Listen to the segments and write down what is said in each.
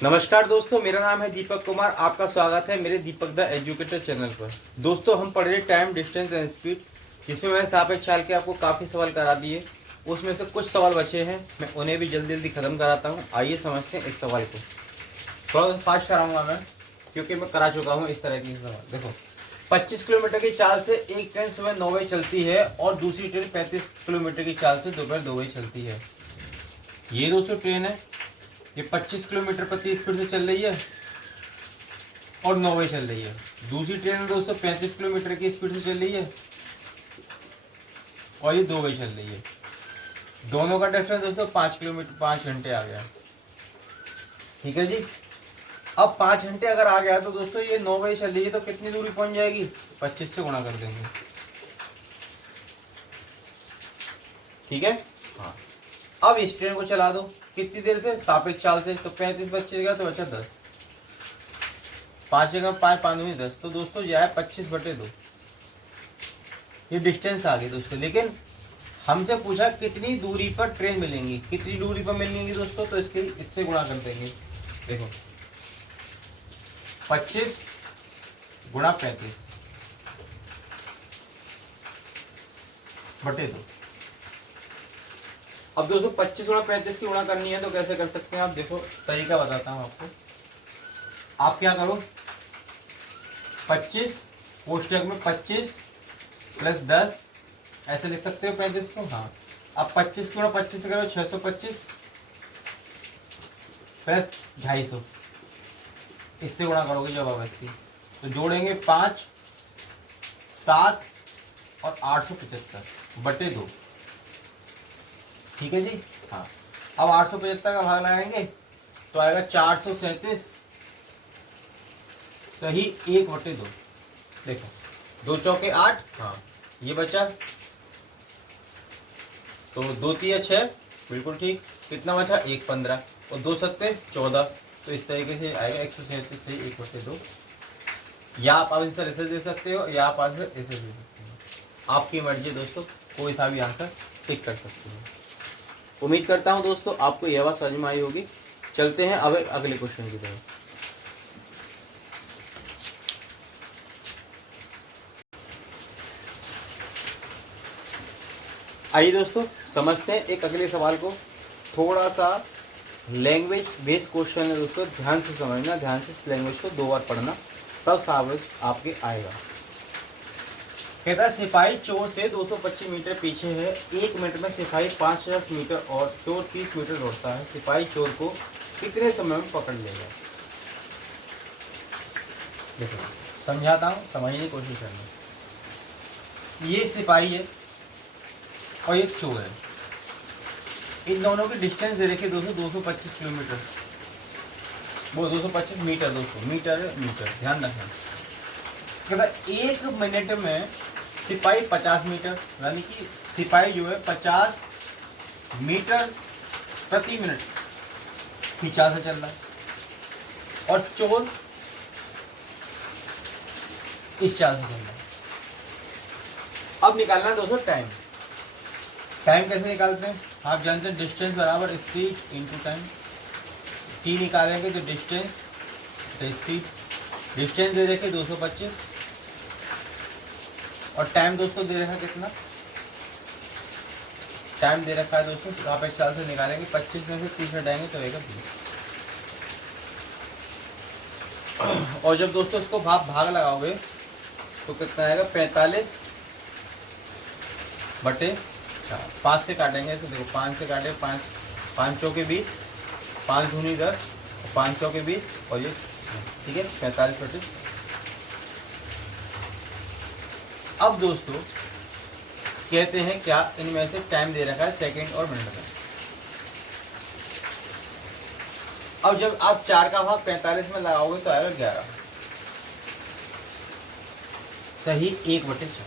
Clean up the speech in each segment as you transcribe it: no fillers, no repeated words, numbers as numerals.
नमस्कार दोस्तों, मेरा नाम है दीपक कुमार। आपका स्वागत है मेरे दीपक द एजुकेटर चैनल पर। दोस्तों, हम पढ़ रहे टाइम, डिस्टेंस एंड स्पीड, जिसमें मैंने सापेक्ष चाल के आपको काफ़ी सवाल करा दिए। उसमें से कुछ सवाल बचे हैं, मैं उन्हें भी जल्दी जल्दी ख़त्म कराता हूँ। आइए समझते हैं इस सवाल को। थोड़ा सा फास्ट कराऊंगा मैं, क्योंकि मैं करा चुका हूँ इस तरह की सवाल। देखो, 25 किलोमीटर की चाल से एक ट्रेन सुबह 9 बजे चलती है और दूसरी ट्रेन 35 किलोमीटर की चाल से दोपहर 2 बजे चलती है। ये दोस्तों ट्रेन है, ये 25 किलोमीटर प्रति स्पीड से चल रही है और 9 बजे चल रही है। दूसरी ट्रेन दोस्तों 35 किलोमीटर की स्पीड से चल रही है और ये 2 बजे चल रही है। दोनों का डिफरेंस दोस्तों 5 किलोमीटर, 5 घंटे आ गया। ठीक है जी। अब 5 घंटे अगर आ गया तो दोस्तों ये 9 बजे चल रही है तो कितनी दूरी पहुंच जाएगी? 25 से गुणा कर देंगे। ठीक है। हाँ, अब इस ट्रेन को चला दो कितनी देर से? सापेक्ष चाल से। तो 35 बचेगा तो बचा 10। 5 जगह 5, 5 दूनी 10। तो दोस्तों यह है 25/2। ये डिस्टेंस आ गई दोस्तों। लेकिन हमसे पूछा कितनी दूरी पर ट्रेन मिलेंगी, कितनी दूरी पर मिलेंगी दोस्तों, तो इसके इससे गुणा कर देंगे। देखो, 25 गुणा 35/2। अब दोस्तों 25 गुणा 35 की गुणा करनी है तो कैसे कर सकते हैं आप? देखो, तरीका बताता हूं आपको। आप क्या करो, 25 कोष्ठक में 25 प्लस 10 ऐसे लिख सकते हो 35 को। हाँ, अब 25 गुणा 25 करो 625 प्लस 250, इससे गुणा करोगे जब अब इसकी, तो जोड़ेंगे 5, 7 और 875/2। ठीक है जी। हाँ, अब 875 का भाग लगाएंगे तो आएगा 437 सही 1/2। देखो, 2 चौके 8। हाँ, ये बचा तो 2 तिया 6, बिल्कुल ठीक। कितना बचा? 1 15 और 2 सत्ते 14। तो इस तरीके से आएगा 137 सही 1/2। या आप आंसर ऐसे दे सकते हो या आप आंसर ऐसे दे सकते हो, आपकी मर्जी दोस्तों, कोई सा भी आंसर टिक कर सकते हो। उम्मीद करता हूं दोस्तों आपको यह बात समझ में आई होगी। चलते हैं अब अगले क्वेश्चन की तरफ। आइए दोस्तों समझते हैं एक अगले सवाल को। थोड़ा सा लैंग्वेज बेस्ड क्वेश्चन है दोस्तों, ध्यान से समझना, ध्यान से इस लैंग्वेज को 2 बार पढ़ना, तब समझ आपके आएगा। कहता है सिपाही चोर से 225 मीटर पीछे है। 1 मिनट में सिपाही 50 मीटर और चोर 30 मीटर दौड़ता है। सिपाही चोर को कितने समय में पकड़ लेगा? देखो, समझाता हूँ, समझने की कोशिश करना। ये सिपाही है और ये चोर है। इन दोनों की डिस्टेंस दे रखी है दोस्तों 225 किलोमीटर, वो 225 मीटर। दोस्तों मीटर मीटर ध्यान रखना। कहता 1 मिनट में सिपाही 50 मीटर, यानी कि सिपाही जो है 50 मीटर प्रति मिनट की चाल से चल रहा है और चोर इस चाल से चल रहा है। अब निकालना है दोस्तों टाइम। टाइम कैसे निकालते हैं? आप जानते हैं डिस्टेंस बराबर स्पीड इंटू टाइम। टी निकालेंगे तो डिस्टेंस तो स्पीड। डिस्टेंस दे रखे 225 और टाइम दोस्तों दे रखा कितना? टाइम दे रखा है दोस्तों, आप एक साल से निकालेंगे 25 में से 30 हटाएंगे तो आएगा 20। और जब दोस्तों इसको भाग लगाओगे तो कितना आएगा? 45/4। 5 से काटेंगे तो देखो, 5 से काटे 5, 5 चौके 20, 5 दूनी 10, 5 चौके 20 और ये ठीक है 45/4। अब दोस्तों कहते हैं क्या, इनमें से टाइम दे रखा है सेकंड और मिनट में। अब जब आप 4 का भाग 45 में लगाओगे तो आएगा 11 सही 1/4।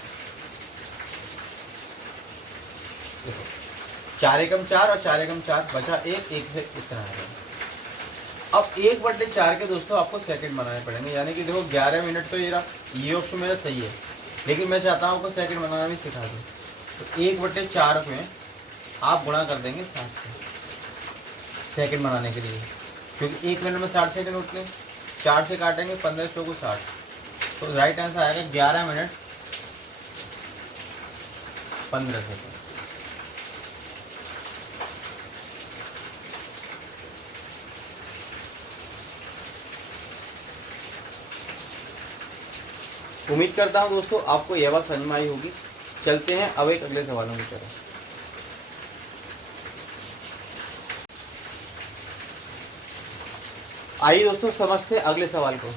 देखो, 4 एकम 4 और 4 एकम 4 बचा 1 से इतना आएगा। अब 1/4 के दोस्तों आपको सेकंड बनाने पड़ेंगे, यानी कि देखो 11 मिनट तो ये ऑप्शन मेरा सही है, लेकिन मैं चाहता हूँ आपको सेकंड बनाना भी सिखा दूँ। तो 1/4 में आप गुणा कर देंगे 7 से सेकंड बनाने के लिए। क्योंकि 1 मिनट में 60 सेकंड उठते हैं, 4 से काटेंगे 15 चौको 60, तो राइट आंसर आएगा 11 मिनट 15 सेकंड। उम्मीद करता हूँ दोस्तों आपको यह बात समझ में आई होगी। चलते हैं अब एक अगले सवालों की तरफ। आइए दोस्तों समझते हैं अगले सवाल को।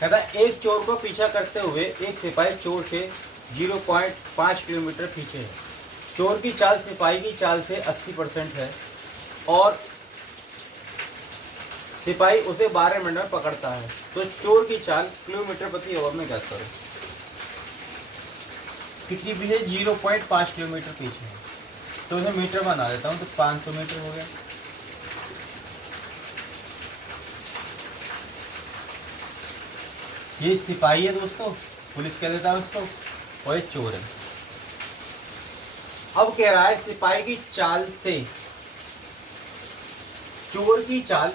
कहता है एक चोर को पीछा करते हुए एक सिपाही चोर से 0.5 किलोमीटर पीछे है। चोर की चाल सिपाही की चाल से 80% है और सिपाही उसे 12 मिनट में पकड़ता है, तो चोर की चाल किलोमीटर प्रति आवर में ज्ञात करो। कितनी भी है? 0.5 किलोमीटर पीछे है, तो उसे मीटर बना देता हूँ, तो 500 मीटर हो गया। ये सिपाही है दोस्तों, पुलिस कह देता है उसको, और ये चोर है। अब कह रहा है सिपाही की चाल से, चोर की चाल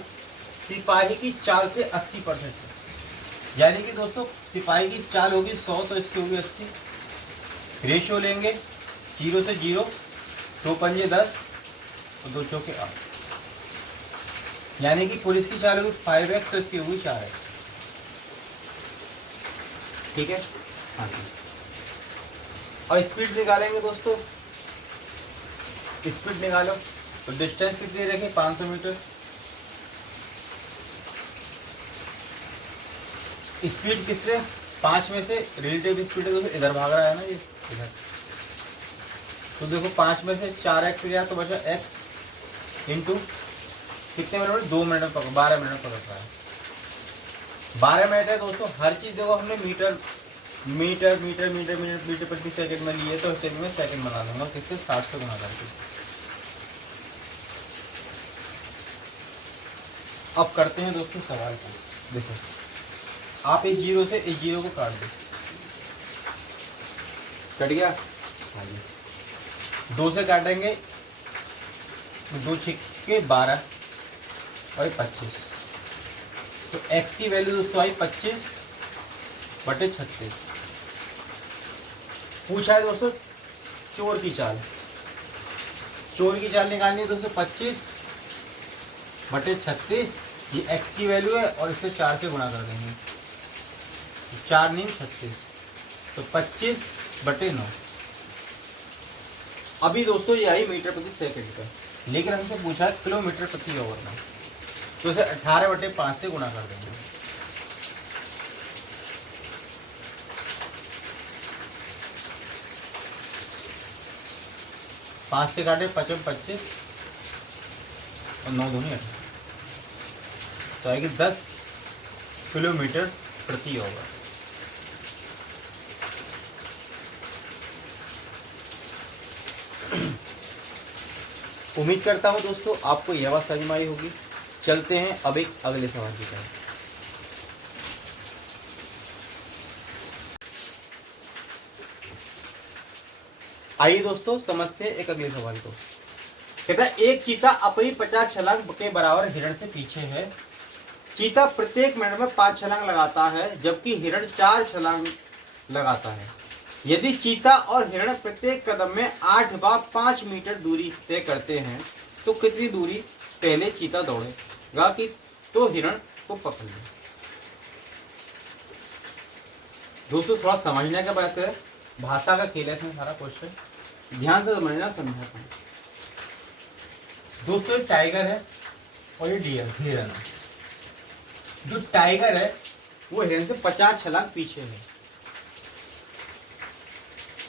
सिपाही की चाल से 80% है। यानी कि दोस्तों सिपाही की चाल होगी 100 तो इसकी होगी 80। रेशियो लेंगे 0 से 0, 2 पंजे 10 और 2 चौके 8, यानी कि पुलिस की चाल होगी 5x तो इसकी होगी 4x। ठीक है, हाँ जी। और स्पीड निकालेंगे दोस्तों, स्पीड निकालो तो डिस्टेंस कितनी रखें? 500 मीटर। स्पीड किससे? 5 में से रिलेटिव स्पीड है दोस्तों, इधर भाग रहा है ना ये, इधर। तो देखो 5 में से 4x गया तो बचा x इंटू कितने मिनट में? 2 मिनट में पकड़, 12 मिनट में पकड़ रहा है। 12 मिनट है दोस्तों। हर चीज देखो हमने metre metre metre metre metre metre प्रति सेकंड में लिए, तो इसे मैं सेकंड बना दूंगा किससे? 60 से गुणा करके। अब करते हैं दोस्तों सवाल को। देखो आप इस 0 से इस 0 को काट दो, कट गया। हाँ जी। 2 से काटेंगे, 2 छिक्के 12 और 25, तो x की वैल्यू दोस्तों आई 25/36। पूछा है दोस्तों चोर की चाल। चोर की चाल निकालनी है दोस्तों 25/36, ये x की वैल्यू है और इसे 4 से गुणा कर देंगे, 4 नहीं 36, तो 25/9। अभी दोस्तों ये आई मीटर प्रति सेकंड का, लेकिन हमसे पूछा है किलोमीटर प्रति आवर में, तो इसे 18/5 से गुणा कर देंगे। पाँच से काटे 5 25 और 9 दूनी 18, तो आएगी 10 किलोमीटर प्रति आवर। उम्मीद करता हूं दोस्तों आपको यह बात समझ में आई होगी। चलते हैं अब एक अगले सवाल की तरफ। आइए दोस्तों समझते हैं एक अगले सवाल को। कहता है एक चीता अपनी 50 छलांग के बराबर हिरण से पीछे है। चीता प्रत्येक मिनट में 5 छलांग लगाता है, जबकि हिरण 4 छलांग लगाता है। यदि चीता और हिरण प्रत्येक कदम में 8 बार 5 मीटर दूरी तय करते हैं, तो कितनी दूरी पहले चीता दौड़ेगा कि तो हिरण को पकड़ ले? दोस्तों थोड़ा समझने का बात है, भाषा का खेल है इसमें सारा क्वेश्चन, ध्यान से समझना, समझाता हूं दोस्तों। ये टाइगर है और ये डियर हिरन है। जो टाइगर है वो हिरन से 50 छलांग पीछे है,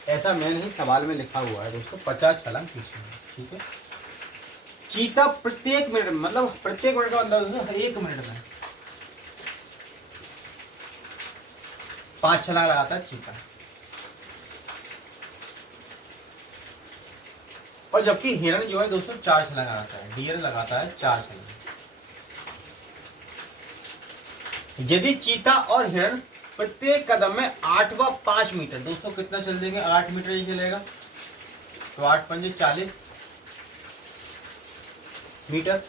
ऐसा मैं नहीं, सवाल में लिखा हुआ है दोस्तों, 50 छलांग पीछे है। ठीक है। चीता प्रत्येक मिनट, मतलब प्रत्येक मिनट का मतलब हर एक मिनट में 5 छलांग लगाता है चीता, और जबकि हिरण जो है दोस्तों 4 छलांग लगाता है, डियर लगाता है 4 छलांग। यदि चीता और हिरण प्रत्येक कदम में 8 व 5 मीटर, दोस्तों कितना चल देंगे? 8 मीटर ही चलेगा, तो 8 पंजे 40 मीटर।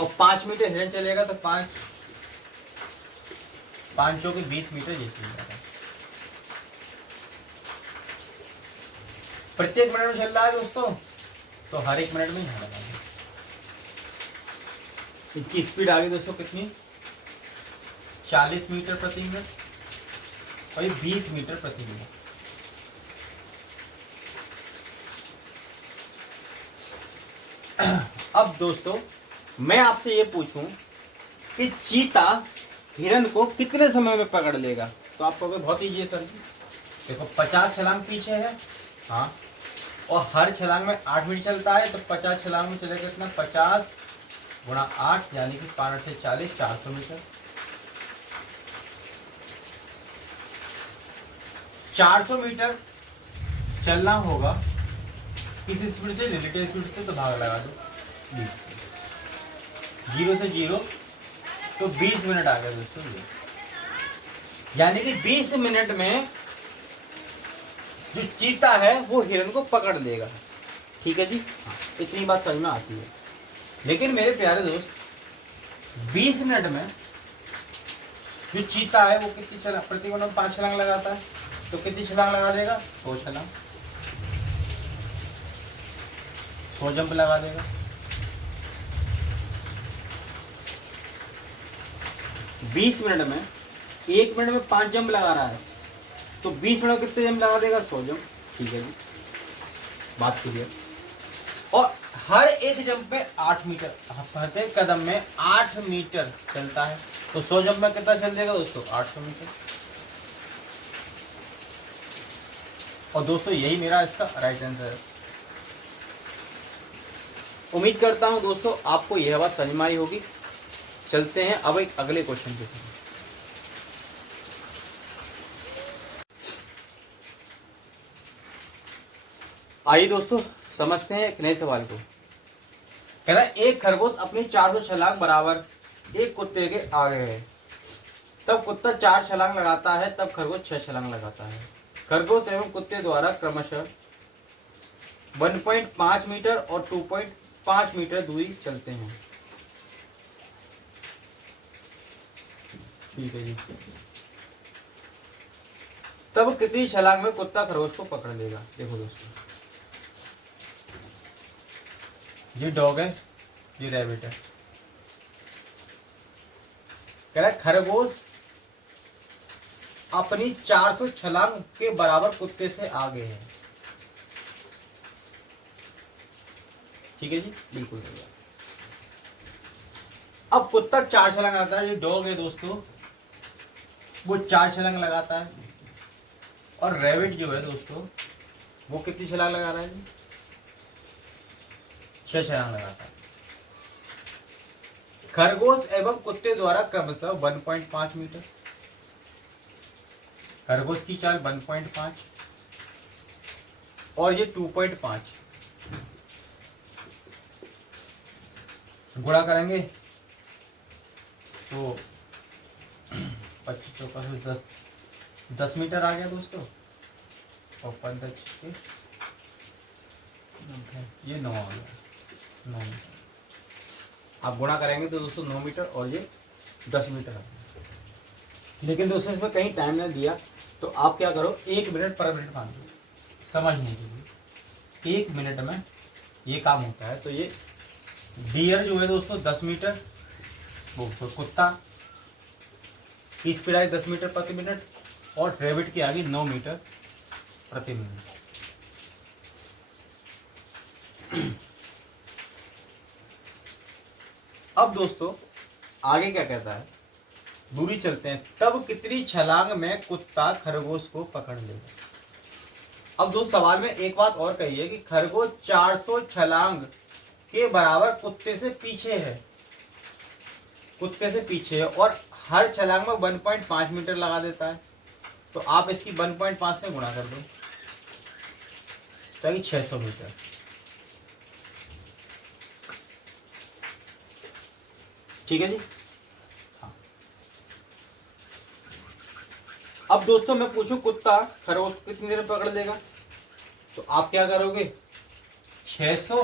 और 5 मीटर हिरन चलेगा तो 5 5 चौके 20 मीटर ये चल जाएगा। प्रत्येक मिनट में चल रहा है दोस्तों, तो हर एक मिनट में यहाँ लगाएंगे। इसकी स्पीड आ गई दोस्तों कितनी, 40 मीटर प्रति मिनट और ये 20 मीटर प्रति मिनट। अब दोस्तों मैं आपसे ये पूछूं कि चीता हिरन को कितने समय में पकड़ लेगा, तो आप कहोगे बहुत ईजी है सर जी। देखो 50 छलांग पीछे है, हाँ, और हर छलांग में 8 मिनट चलता है, तो 50 छलांग में चलेगा कितना, 50 गुणा 8 यानी कि 5 से 40, 400 मीटर। 400 मीटर चलना होगा किस स्पीड से, रिलेटिव स्पीड से, तो भाग लगा दो 20 से। 0 से 0 तो 20 मिनट आ गया दोस्तों ये, यानी कि 20 मिनट में जो चीता है वो हिरन को पकड़ लेगा। ठीक है जी, हाँ, इतनी बात समझ में आती है। लेकिन मेरे प्यारे दोस्त 20 मिनट में जो चीता है वो कितनी छलांग, प्रति मिनट में 5 छलांग लगाता है, तो कितनी छलांग लगा देगा, 100 छलांग, 100 जंप लगा देगा। 20 मिनट में 1 मिनट में 5 जंप लगा रहा है, तो 20 मिनट में कितने जंप लगा देगा, 100 जंप। ठीक है जी, बात क्लियर। और हर एक जंप पे 8 मीटर, प्रत्येक कदम में 8 मीटर चलता है, तो 100 जंप में कितना चल देगा दोस्तों, 800 मीटर। और दोस्तों यही मेरा इसका राइट आंसर है। उम्मीद करता हूं दोस्तों आपको यह बात समझ में आई होगी। चलते हैं अब एक अगले क्वेश्चन पे। आइए दोस्तों समझते हैं एक नए सवाल को। कह रहा है एक खरगोश अपनी 400 छलांग बराबर एक कुत्ते के आगे है, तब कुत्ता 4 छलांग लगाता है, तब खरगोश 6 छलांग लगाता है। खरगोश एवं कुत्ते द्वारा क्रमशः 1.5 मीटर और 2.5 मीटर दूरी चलते हैं। ठीक है जी, तब कितनी छलांग में कुत्ता खरगोश को पकड़ लेगा। देखो दोस्तों, ये डॉग है, ये रैबिट है। कह रहा है खरगोश अपनी 400 छलांग के बराबर कुत्ते से आगे है। ठीक है जी, बिल्कुल सही है। अब कुत्ता 4 छलांग लगाता है, ये डॉग है दोस्तों, वो 4 छलांग लगाता है, और रैबिट जो है दोस्तों वो कितनी छलांग लगा रहा है जी, 6 छलांग लगाता है। खरगोश एवं कुत्ते द्वारा क्रमशः 1.5 मीटर, खरगोश की चाल 1.5 और ये 2.5 गुणा करेंगे तो 25 चौका से 10 मीटर आ गया दोस्तों, और 15 ये 9 आ गया, 9 मीटर। आप गुणा करेंगे तो दोस्तों 9 मीटर और ये 10 मीटर आ गया। लेकिन दोस्तों इसमें कहीं टाइम नहीं दिया, तो आप क्या करो 1 मिनट पर मिनट मान लो, समझने के लिए 1 मिनट में ये काम होता है। तो ये डियर जो है दोस्तों 10 मीटर, वो कुत्ता की स्पीड आई 10 मीटर प्रति मिनट, और रैबिट की आगे 9 मीटर प्रति मिनट। अब दोस्तों आगे क्या कहता है, दूरी चलते हैं, तब कितनी छलांग में कुत्ता खरगोश को पकड़ लेगा। अब दोस्त सवाल में एक बात और कही है कि खरगोश 400 छलांग के बराबर कुत्ते से पीछे है, कुत्ते से पीछे है, और हर छलांग में 1.5 मीटर लगा देता है। तो आप इसकी 1.5 से गुणा कर दो, तो 600 मीटर। ठीक है जी, हाँ। अब दोस्तों मैं पूछूं कुत्ता खरगोश को कितनी देर में पकड़ लेगा, तो आप क्या करोगे 600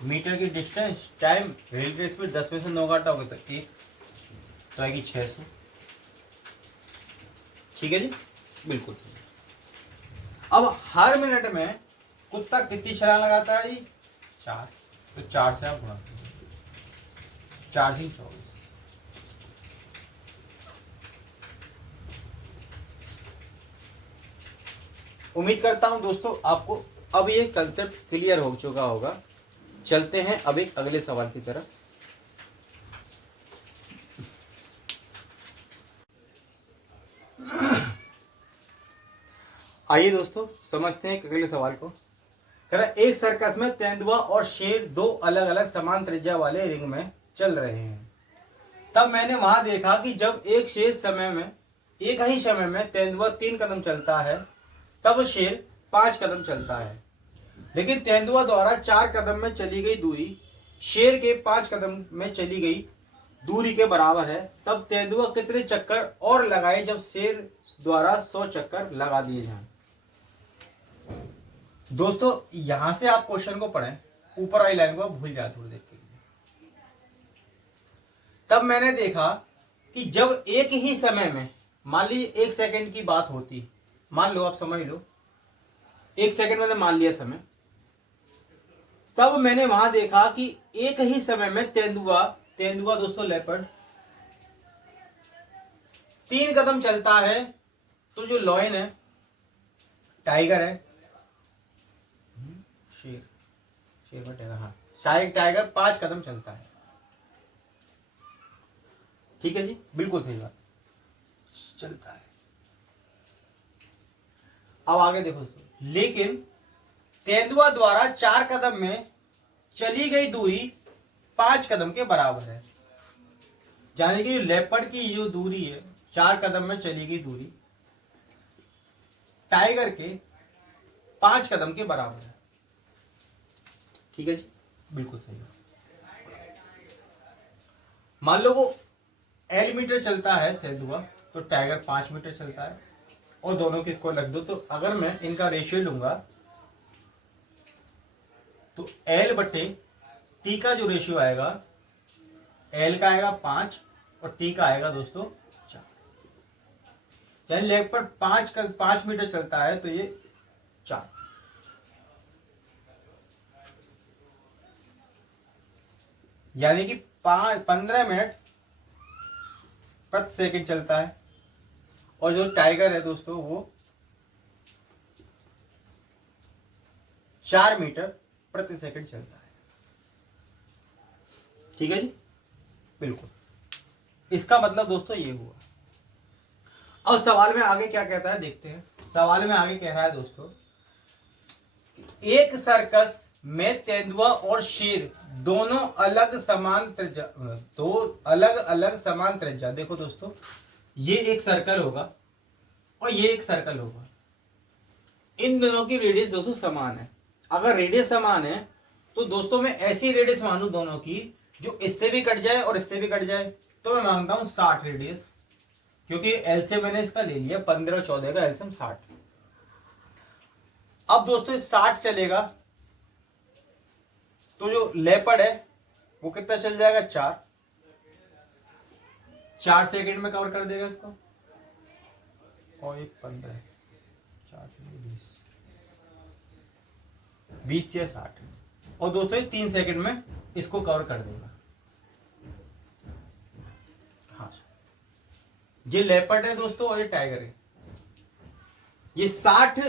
मीटर की डिस्टेंस, टाइम, रेलवे स्पीड, 10 में से 9 घाटा होगा तो 1, तो आएगी 600। ठीक है जी, बिल्कुल। अब हर मिनट में कुत्ता कितनी छलांग लगाता है जी? 4। तो 4 से आप गुणा करें, 4 से 24। उम्मीद करता हूं दोस्तों आपको अब ये कंसेप्ट क्लियर हो चुका होगा। चलते हैं अब एक अगले सवाल की तरफ। आइए दोस्तों समझते हैं अगले सवाल को। कहता है एक सर्कस में तेंदुआ और शेर दो अलग अलग समान त्रिज्या वाले रिंग में चल रहे हैं। तब मैंने वहां देखा कि जब एक ही समय में तेंदुआ 3 कदम चलता है तब शेर 5 कदम चलता है। लेकिन तेंदुआ द्वारा 4 कदम में चली गई दूरी शेर के 5 कदम में चली गई दूरी के बराबर है। तब तेंदुआ कितने चक्कर और लगाए जब शेर द्वारा 100 चक्कर लगा दिए जाएं। दोस्तों यहां से आप क्वेश्चन को पढ़ें, ऊपर वाली लाइन को भूल जाए थोड़ी देर के लिए। तब मैंने देखा कि जब एक ही समय में, मान लीजिए 1 सेकंड की बात होती, मान लो, आप समझ लो 1 सेकंड मैंने मान लिया समय, तब मैंने वहां देखा कि एक ही समय में तेंदुआ दोस्तों लेपर्ड 3 कदम चलता है। तो जो लॉयन है, टाइगर है, शेर बटेगा, हाँ टाइगर 5 कदम चलता है। ठीक है जी, बिल्कुल सही बात, चलता है। अब आगे देखो दोस्तों, लेकिन तेंदुआ द्वारा 4 कदम में चली गई दूरी 5 कदम के बराबर है। यानी कि लेपर्ड की जो दूरी है, 4 कदम में चली गई दूरी टाइगर के 5 कदम के बराबर है। ठीक है जी, बिल्कुल सही। मान लो वो L मीटर चलता है तेंदुआ, तो टाइगर 5 मीटर चलता है, और दोनों के को लग दो। तो अगर मैं इनका रेशियो लूंगा तो L बटे T का जो रेशियो आएगा, L का आएगा 5 और T का आएगा दोस्तों 4। यानी लेपर्ड 5 मीटर चलता है तो ये 4, यानी कि 15 मिनट प्रति सेकंड चलता है। और जो टाइगर है दोस्तों वो 4 मीटर प्रति सेकंड चलता है। ठीक है जी, बिल्कुल। इसका मतलब दोस्तों ये हुआ। अब सवाल में आगे क्या कहता है देखते हैं। सवाल में आगे कह रहा है दोस्तों, एक सर्कस में तेंदुआ और शेर दोनों अलग अलग समान त्रिज्या, देखो दोस्तों ये एक सर्कल होगा और ये एक सर्कल होगा, इन दोनों की रेडियस दोस्तों समान है। अगर रेडियस समान है तो दोस्तों मैं ऐसी रेडियस मानू दोनों की जो इससे भी कट जाए और इससे भी कट जाए, तो मैं मानता हूं 60 रेडियस, क्योंकि एल से मैंने इसका ले लिया 15 और 14 का एलसीएम 60। अब दोस्तों 60 चलेगा तो जो लेपर्ड है वो कितना चल जाएगा, 4 सेकंड में कवर कर देगा इसको, और ये 15, 4 20 या 60, और दोस्तों ये 3 सेकंड में इसको कवर कर देगा। हाँ, ये लेपर्ड है दोस्तों और ये टाइगर है। ये 60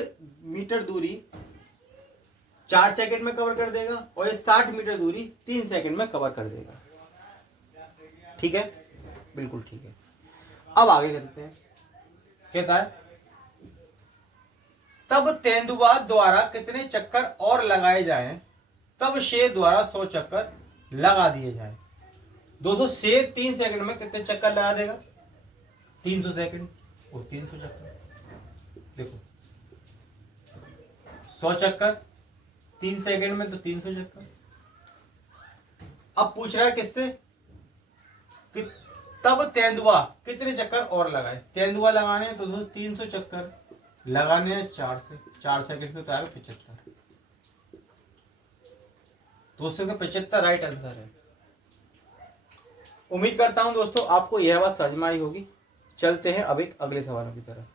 मीटर दूरी 4 सेकंड में कवर कर देगा और ये 60 मीटर दूरी 3 सेकंड में कवर कर देगा। ठीक है, बिल्कुल ठीक है। अब आगे चलते हैं। कहता है तब तेंदुआ द्वारा कितने चक्कर और लगाए जाएं तब शेर द्वारा 100 चक्कर लगा दिए जाएं। दोस्तों शेर 3 सेकंड में कितने चक्कर लगा देगा, 300 सेकंड और 300 चक्कर। देखो 100 चक्कर 3 सेकंड में तो 300 चक्कर। अब पूछ रहा है किससे कि तब तेंदुआ कितने चक्कर और लगाए। तेंदुआ लगाने हैं तो 300 चक्कर लगाने हैं 4 से, 4 सेकंड में तो आएगा 75। 275 राइट आंसर है। उम्मीद करता हूं दोस्तों आपको यह बात समझ में आई होगी। चलते हैं अब एक अगले सवालों की तरफ।